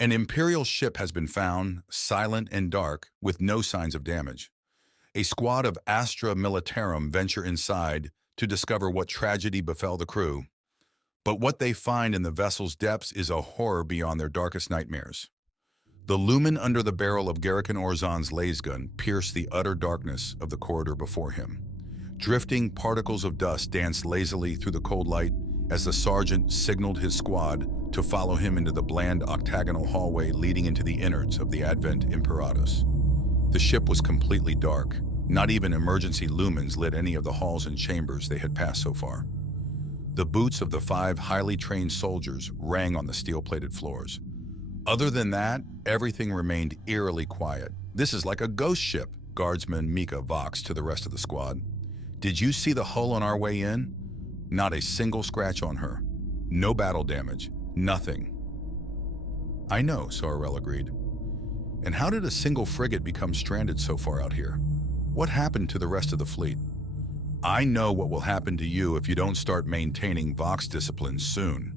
An Imperial ship has been found, silent and dark, with no signs of damage. A squad of Astra Militarum venture inside to discover what tragedy befell the crew. But what they find in the vessel's depths is a horror beyond their darkest nightmares. The lumen under the barrel of Garrican Orzon's lasgun pierced the utter darkness of the corridor before him. Drifting particles of dust danced lazily through the cold light as the sergeant signaled his squad to follow him into the bland octagonal hallway leading into the innards of the Advent Imperatus. The ship was completely dark. Not even emergency lumens lit any of the halls and chambers they had passed so far. The boots of the 5 highly trained soldiers rang on the steel-plated floors. Other than that, everything remained eerily quiet. "This is like a ghost ship," Guardsman Mika voxed to the rest of the squad. "Did you see the hull on our way in? Not a single scratch on her. No battle damage. Nothing." "I know," Sorrel agreed. "And how did a single frigate become stranded so far out here? What happened to the rest of the fleet?" "I know what will happen to you if you don't start maintaining Vox discipline soon,"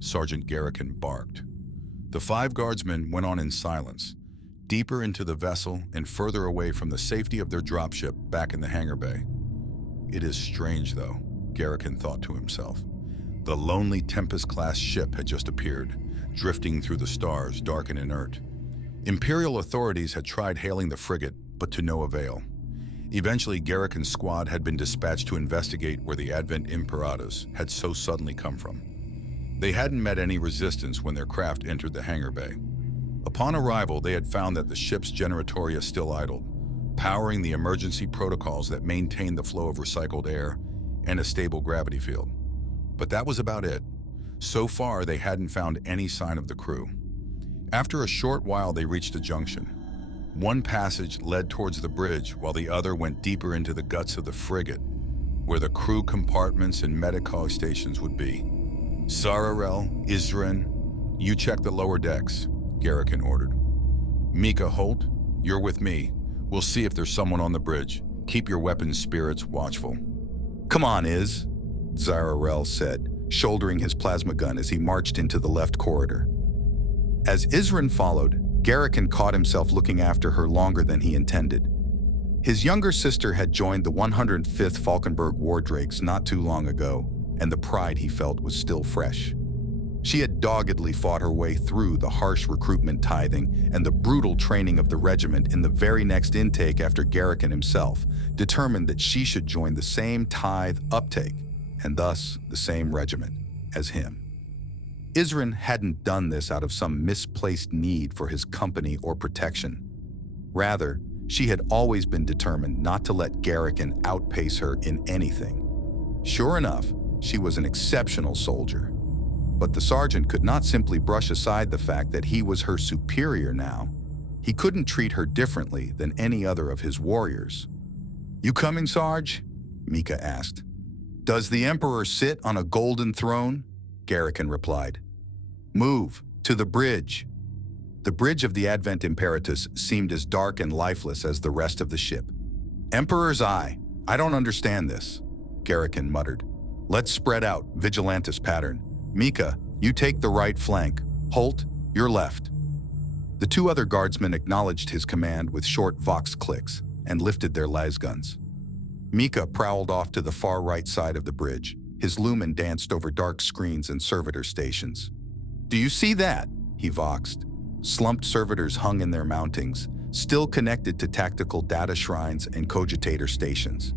Sergeant Garrican barked. The 5 guardsmen went on in silence, deeper into the vessel and further away from the safety of their dropship back in the hangar bay. It is strange, though, Garrican thought to himself. The lonely Tempest-class ship had just appeared, drifting through the stars, dark and inert. Imperial authorities had tried hailing the frigate, but to no avail. Eventually, Garrican's squad had been dispatched to investigate where the Advent Imperatus had so suddenly come from. They hadn't met any resistance when their craft entered the hangar bay. Upon arrival, they had found that the ship's generatoria still idled, powering the emergency protocols that maintained the flow of recycled air and a stable gravity field. But that was about it. So far, they hadn't found any sign of the crew. After a short while, they reached a junction. One passage led towards the bridge, while the other went deeper into the guts of the frigate, where the crew compartments and medical stations would be. "Sararel, Isrin, you check the lower decks," Garrican ordered. "Mika, Holt, you're with me. We'll see if there's someone on the bridge. Keep your weapons spirits watchful." "Come on, Iz," Zararel said, shouldering his plasma gun as he marched into the left corridor. As Isrin followed, Garrican caught himself looking after her longer than he intended. His younger sister had joined the 105th Falkenberg War Drakes not too long ago, and the pride he felt was still fresh. She had doggedly fought her way through the harsh recruitment tithing and the brutal training of the regiment in the very next intake after Garrican himself, determined that she should join the same tithe uptake, and thus the same regiment, as him. Isrin hadn't done this out of some misplaced need for his company or protection. Rather, she had always been determined not to let Garrican outpace her in anything. Sure enough, she was an exceptional soldier. But the sergeant could not simply brush aside the fact that he was her superior now. He couldn't treat her differently than any other of his warriors. "You coming, Sarge?" Mika asked. "Does the Emperor sit on a golden throne?" Garrican replied. "Move, to the bridge." The bridge of the Advent Imperatus seemed as dark and lifeless as the rest of the ship. "Emperor's eye, I don't understand this," Garrican muttered. "Let's spread out, Vigilantis pattern. Mika, you take the right flank. Holt, your left." The 2 other guardsmen acknowledged his command with short vox clicks and lifted their lasguns. Mika prowled off to the far right side of the bridge. His lumen danced over dark screens and servitor stations. "Do you see that?" he voxed. Slumped servitors hung in their mountings, still connected to tactical data shrines and cogitator stations.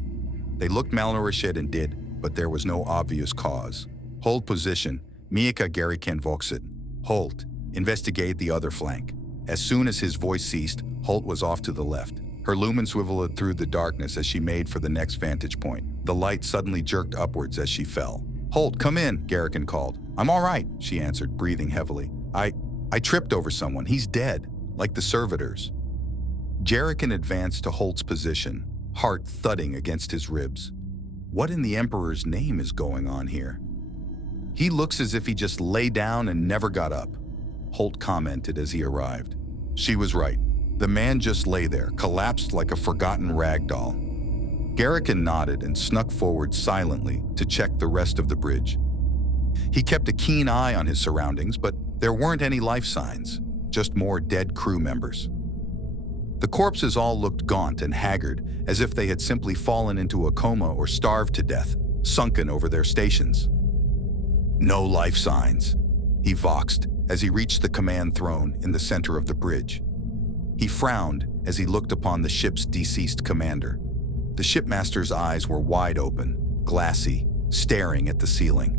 They looked malnourished and did, but there was no obvious cause. "Hold position. Mika Garrican voxit. Holt, investigate the other flank." As soon as his voice ceased, Holt was off to the left. Her lumen swiveled through the darkness as she made for the next vantage point. The light suddenly jerked upwards as she fell. "Holt, come in," Garrican called. "I'm all right," she answered, breathing heavily. I tripped over someone. He's dead, like the servitors." Garrican advanced to Holt's position, heart thudding against his ribs. What in the Emperor's name is going on here? "He looks as if he just lay down and never got up," Holt commented as he arrived. She was right. The man just lay there, collapsed like a forgotten rag doll. Garrican nodded and snuck forward silently to check the rest of the bridge. He kept a keen eye on his surroundings, but there weren't any life signs. just more dead crew members. The corpses all looked gaunt and haggard, as if they had simply fallen into a coma or starved to death, sunken over their stations. "No life signs," he voxed as he reached the command throne in the center of the bridge. He frowned as he looked upon the ship's deceased commander. The shipmaster's eyes were wide open, glassy, staring at the ceiling.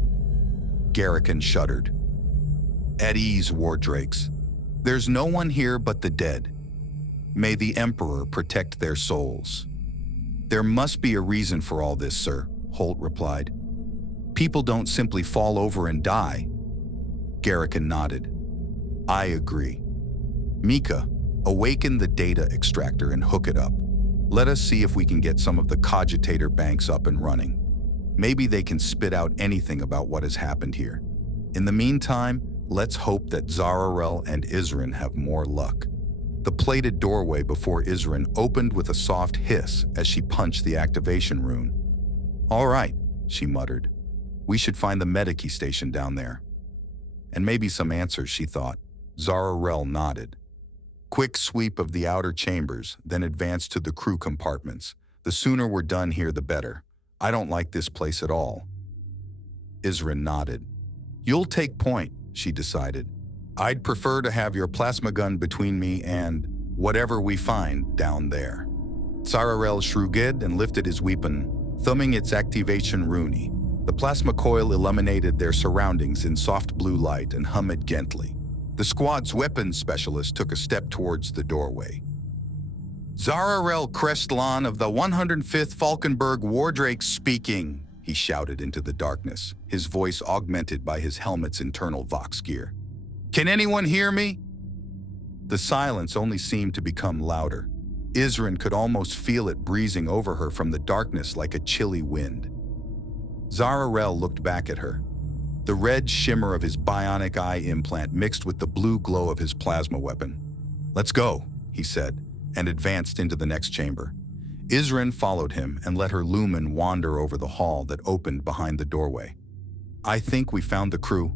Garrican shuddered. "At ease, Wardrakes. There's no one here but the dead. May the Emperor protect their souls." "There must be a reason for all this, sir," Holt replied. "People don't simply fall over and die." Garrican nodded. "I agree. Mika, awaken the data extractor and hook it up. Let us see if we can get some of the cogitator banks up and running. Maybe they can spit out anything about what has happened here. In the meantime, let's hope that Zararel and Isrin have more luck." The plated doorway before Isrin opened with a soft hiss as she punched the activation rune. "All right," she muttered. "We should find the Medici station down there." And maybe some answers, she thought. Zararel nodded. Quick sweep of the outer chambers, then advanced to the crew compartments. "The sooner we're done here, the better. I don't like this place at all." Isrin nodded. "You'll take point," she decided. "I'd prefer to have your plasma gun between me and whatever we find down there." Zararel shrugged and lifted his weapon, thumbing its activation rune. The plasma coil illuminated their surroundings in soft blue light and hummed gently. The squad's weapons specialist took a step towards the doorway. "Zararel Crestlan of the 105th Falkenberg Wardrake speaking," he shouted into the darkness, his voice augmented by his helmet's internal vox gear. "Can anyone hear me?" The silence only seemed to become louder. Isrin could almost feel it breezing over her from the darkness like a chilly wind. Zararel looked back at her. The red shimmer of his bionic eye implant mixed with the blue glow of his plasma weapon. "Let's go," he said, and advanced into the next chamber. Isrin followed him and let her lumen wander over the hall that opened behind the doorway. "I think we found the crew,"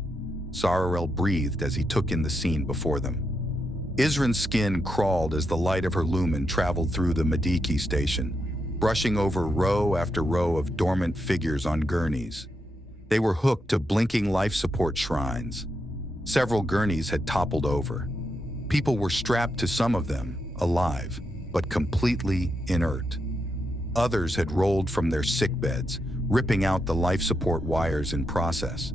Zararel breathed as he took in the scene before them. Isrin's skin crawled as the light of her lumen traveled through the Medici station, brushing over row after row of dormant figures on gurneys. They were hooked to blinking life support shrines. Several gurneys had toppled over. People were strapped to some of them, alive, but completely inert. Others had rolled from their sickbeds, ripping out the life support wires in process.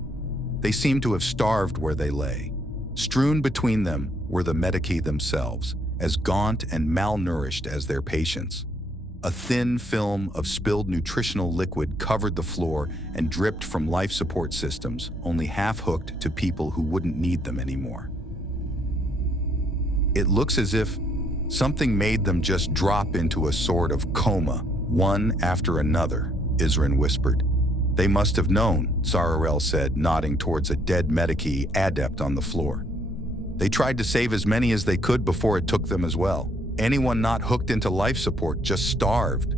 They seemed to have starved where they lay. Strewn between them were the Medici themselves, as gaunt and malnourished as their patients. A thin film of spilled nutritional liquid covered the floor and dripped from life support systems, only half hooked to people who wouldn't need them anymore. "It looks as if something made them just drop into a sort of coma, one after another," Isrin whispered. "They must have known," Zararel said, nodding towards a dead Medici adept on the floor. "They tried to save as many as they could before it took them as well. Anyone not hooked into life support just starved."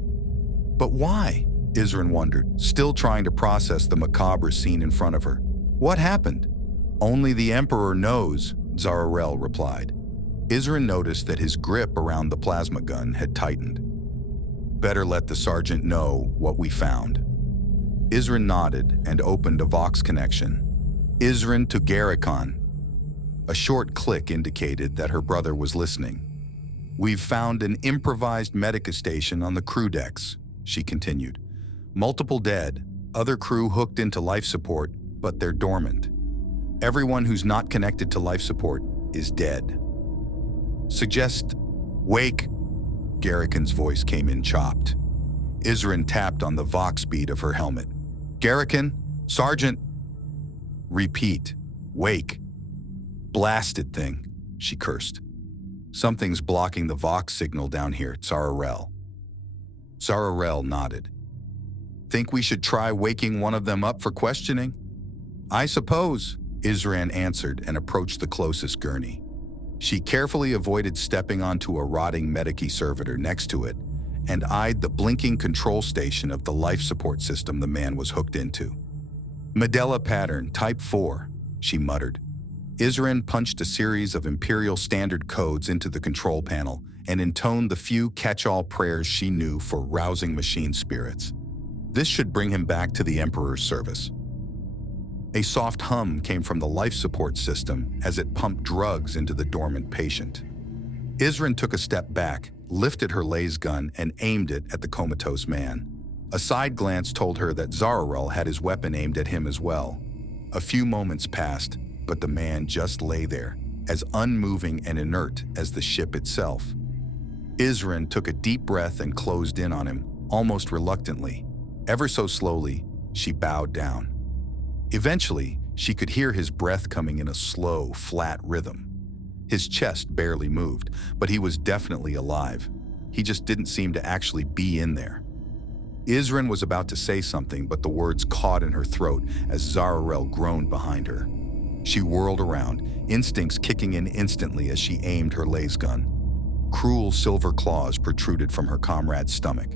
"But why?" Isrin wondered, still trying to process the macabre scene in front of her. "What happened?" "Only the Emperor knows," Zararel replied. Isrin noticed that his grip around the plasma gun had tightened. "Better let the sergeant know what we found." Isrin nodded and opened a Vox connection. Isrin to Garrican. A short click indicated that her brother was listening. "We've found an improvised medica station on the crew decks," she continued. "Multiple dead, other crew hooked into life support, but they're dormant. Everyone who's not connected to life support is dead." "Suggest wake," Garrican's voice came in chopped. Isrin tapped on the Vox bead of her helmet. "Garrican, Sergeant." "Repeat, wake." "Blasted thing," she cursed. "Something's blocking the Vox signal down here, Zararel." Zararel nodded. "Think we should try waking one of them up for questioning?" "I suppose," Isrin answered and approached the closest gurney. She carefully avoided stepping onto a rotting Medici servitor next to it and eyed the blinking control station of the life support system the man was hooked into. "Medela pattern, type 4, she muttered. Isrin punched a series of Imperial standard codes into the control panel and intoned the few catch-all prayers she knew for rousing machine spirits. This should bring him back to the Emperor's service. A soft hum came from the life support system as it pumped drugs into the dormant patient. Isrin took a step back, lifted her laser gun, and aimed it at the comatose man. A side glance told her that Zararel had his weapon aimed at him as well. A few moments passed, but the man just lay there, as unmoving and inert as the ship itself. Isrin took a deep breath and closed in on him, almost reluctantly. Ever so slowly, she bowed down. Eventually, she could hear his breath coming in a slow, flat rhythm. His chest barely moved, but he was definitely alive. He just didn't seem to actually be in there. Isrin was about to say something, but the words caught in her throat as Zararel groaned behind her. She whirled around, instincts kicking in instantly as she aimed her laser gun. Cruel silver claws protruded from her comrade's stomach.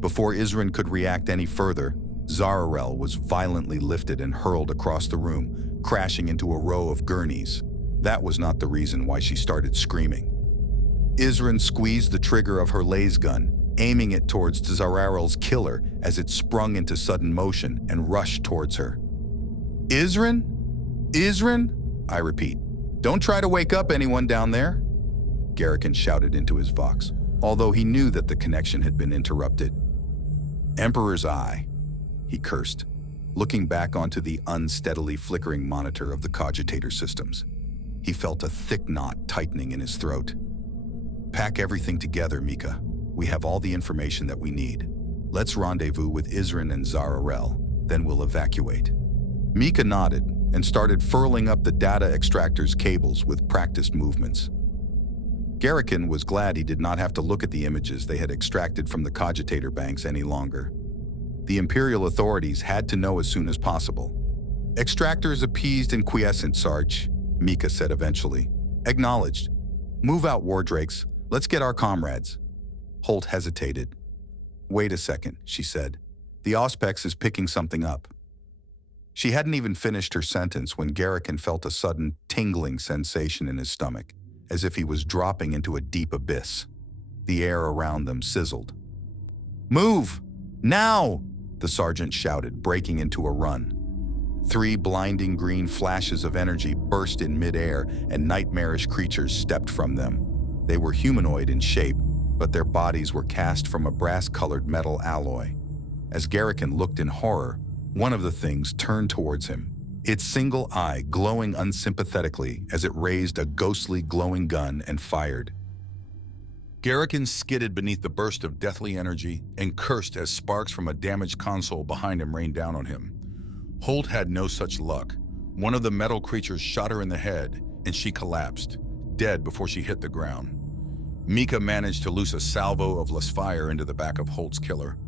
Before Isrin could react any further, Zararel was violently lifted and hurled across the room, crashing into a row of gurneys. That was not the reason why she started screaming. Isrin squeezed the trigger of her laser gun, aiming it towards Zararel's killer as it sprung into sudden motion and rushed towards her. Isrin? Isrin? I repeat. Don't try to wake up anyone down there, Garrican shouted into his vox, although he knew that the connection had been interrupted. Emperor's eye, he cursed, looking back onto the unsteadily flickering monitor of the cogitator systems. He felt a thick knot tightening in his throat. Pack everything together, Mika. We have all the information that we need. Let's rendezvous with Isrin and Zararel, then we'll evacuate. Mika nodded and started furling up the data extractor's cables with practiced movements. Garrican was glad he did not have to look at the images they had extracted from the cogitator banks any longer. The Imperial authorities had to know as soon as possible. Extractors appeased and quiescent, Sarge, Mika said eventually. Acknowledged. Move out, war drakes. Let's get our comrades. Holt hesitated. Wait a second, she said. The Auspex is picking something up. She hadn't even finished her sentence when Garrican felt a sudden tingling sensation in his stomach, as if he was dropping into a deep abyss. The air around them sizzled. Move! Now! The sergeant shouted, breaking into a run. 3 blinding green flashes of energy burst in midair, and nightmarish creatures stepped from them. They were humanoid in shape, but their bodies were cast from a brass-colored metal alloy. As Garrican looked in horror, one of the things turned towards him, its single eye glowing unsympathetically as it raised a ghostly glowing gun and fired. Garrican skidded beneath the burst of deathly energy and cursed as sparks from a damaged console behind him rained down on him. Holt had no such luck. One of the metal creatures shot her in the head, and she collapsed, dead before she hit the ground. Mika managed to loose a salvo of fire into the back of Holt's killer.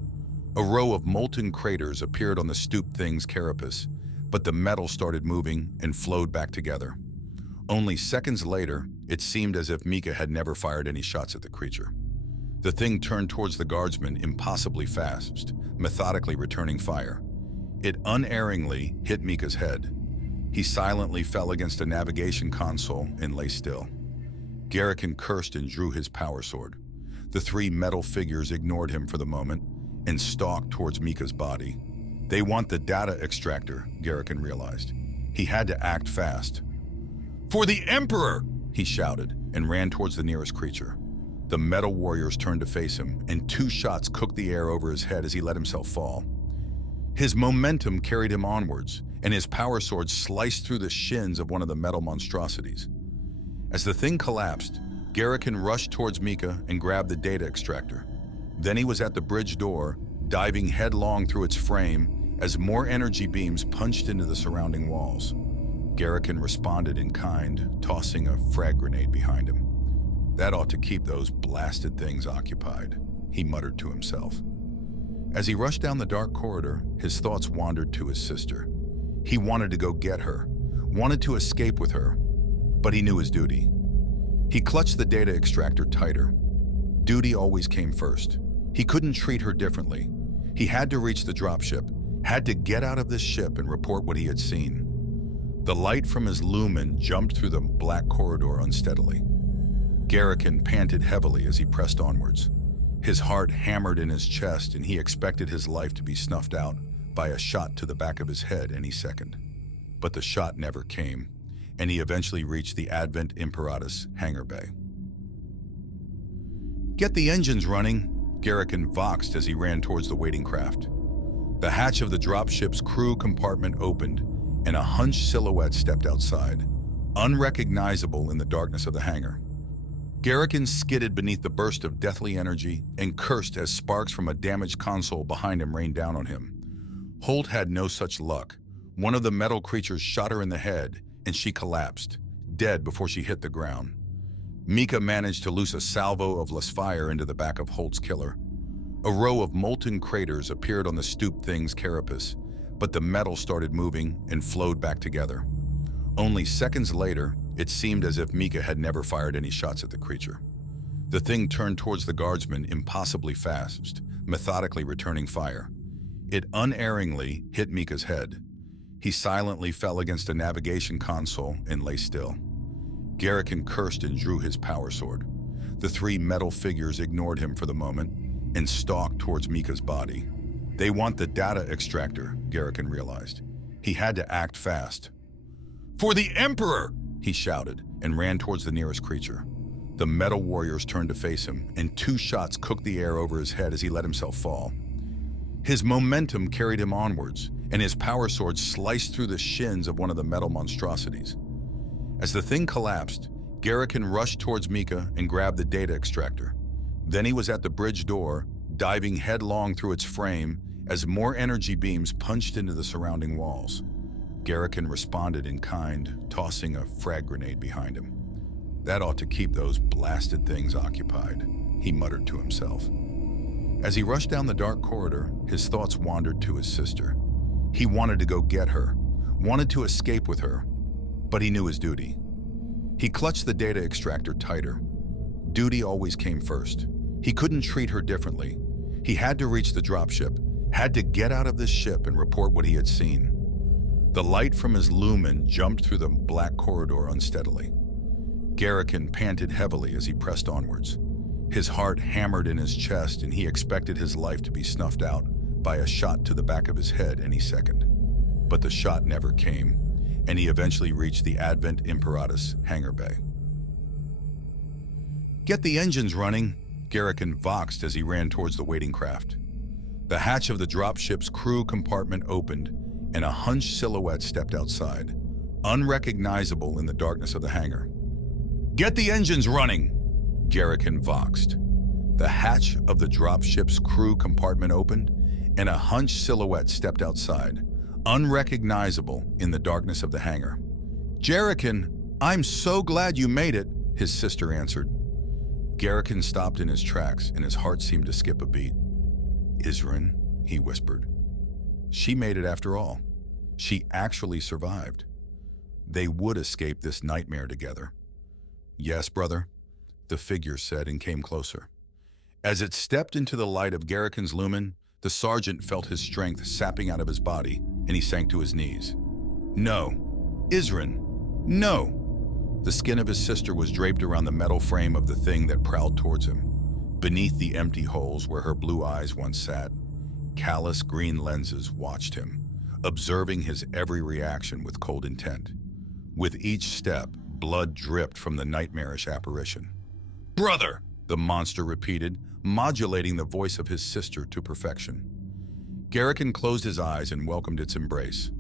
A row of molten craters appeared on the stooped thing's carapace, but the metal started moving and flowed back together. Only seconds later, it seemed as if Mika had never fired any shots at the creature. The thing turned towards the guardsman impossibly fast, methodically returning fire. It unerringly hit Mika's head. He silently fell against a navigation console and lay still. Garrican cursed and drew his power sword. The 3 metal figures ignored him for the moment and stalked towards Mika's body. They want the data extractor, Garrican realized. He had to act fast. For the Emperor! He shouted and ran towards the nearest creature. The metal warriors turned to face him, and 2 shots cooked the air over his head as he let himself fall. His momentum carried him onwards, and his power sword sliced through the shins of one of the metal monstrosities. As the thing collapsed, Garrican rushed towards Mika and grabbed the data extractor. Then he was at the bridge door, diving headlong through its frame as more energy beams punched into the surrounding walls. Garrican responded in kind, tossing a frag grenade behind him. That ought to keep those blasted things occupied, he muttered to himself. As he rushed down the dark corridor, his thoughts wandered to his sister. He wanted to go get her, wanted to escape with her, but he knew his duty. He clutched the data extractor tighter. Duty always came first. He couldn't treat her differently. He had to reach the dropship, had to get out of this ship and report what he had seen. The light from his lumen jumped through the black corridor unsteadily. Garrican panted heavily as he pressed onwards. His heart hammered in his chest, and he expected his life to be snuffed out by a shot to the back of his head any second. But the shot never came, and he eventually reached the Advent Imperatus hangar bay. "Get the engines running," Garrican voxed as he ran towards the waiting craft. The hatch of the dropship's crew compartment opened, and a hunched silhouette stepped outside, unrecognizable in the darkness of the hangar. Garrican skidded beneath the burst of deathly energy and cursed as sparks from a damaged console behind him rained down on him. Holt had no such luck. One of the metal creatures shot her in the head, and she collapsed, dead before she hit the ground. Mika managed to loose a salvo of fire into the back of Holt's killer. A row of molten craters appeared on the stooped thing's carapace, but the metal started moving and flowed back together. Only seconds later, it seemed as if Mika had never fired any shots at the creature. The thing turned towards the guardsman impossibly fast, methodically returning fire. It unerringly hit Mika's head. He silently fell against a navigation console and lay still. Garrican cursed and drew his power sword. The three metal figures ignored him for the moment and stalked towards Mika's body. They want the data extractor, Garrican realized. He had to act fast. "For the Emperor!" he shouted and ran towards the nearest creature. The metal warriors turned to face him, and 2 shots cooked the air over his head as he let himself fall. His momentum carried him onwards, and his power sword sliced through the shins of one of the metal monstrosities. As the thing collapsed, Garrican rushed towards Mika and grabbed the data extractor. Then he was at the bridge door, diving headlong through its frame as more energy beams punched into the surrounding walls. Garrican responded in kind, tossing a frag grenade behind him. "That ought to keep those blasted things occupied," he muttered to himself. As he rushed down the dark corridor, his thoughts wandered to his sister. He wanted to go get her, wanted to escape with her, but he knew his duty. He clutched the data extractor tighter. Duty always came first. He couldn't treat her differently. He had to reach the dropship, had to get out of this ship and report what he had seen. The light from his lumen jumped through the black corridor unsteadily. Garrican panted heavily as he pressed onwards. His heart hammered in his chest, and he expected his life to be snuffed out by a shot to the back of his head any second. But the shot never came, and he eventually reached the Advent Imperatus hangar bay. "Get the engines running," Garrican voxed as he ran towards the waiting craft. The hatch of the dropship's crew compartment opened, and a hunched silhouette stepped outside, unrecognizable in the darkness of the hangar. "Get the engines running!" Garrican voxed. The hatch of the dropship's crew compartment opened, and a hunched silhouette stepped outside, unrecognizable in the darkness of the hangar. "Garrican, I'm so glad you made it," his sister answered. Garrican stopped in his tracks, and his heart seemed to skip a beat. "Isrin," he whispered. She made it after all. She actually survived. They would escape this nightmare together. "Yes, brother," the figure said and came closer. As it stepped into the light of Garrican's lumen, the sergeant felt his strength sapping out of his body, and he sank to his knees. "No, Isrin, no!" The skin of his sister was draped around the metal frame of the thing that prowled towards him. Beneath the empty holes where her blue eyes once sat, callous green lenses watched him, observing his every reaction with cold intent. With each step, blood dripped from the nightmarish apparition. "Brother!" the monster repeated, modulating the voice of his sister to perfection. Garrican closed his eyes and welcomed its embrace.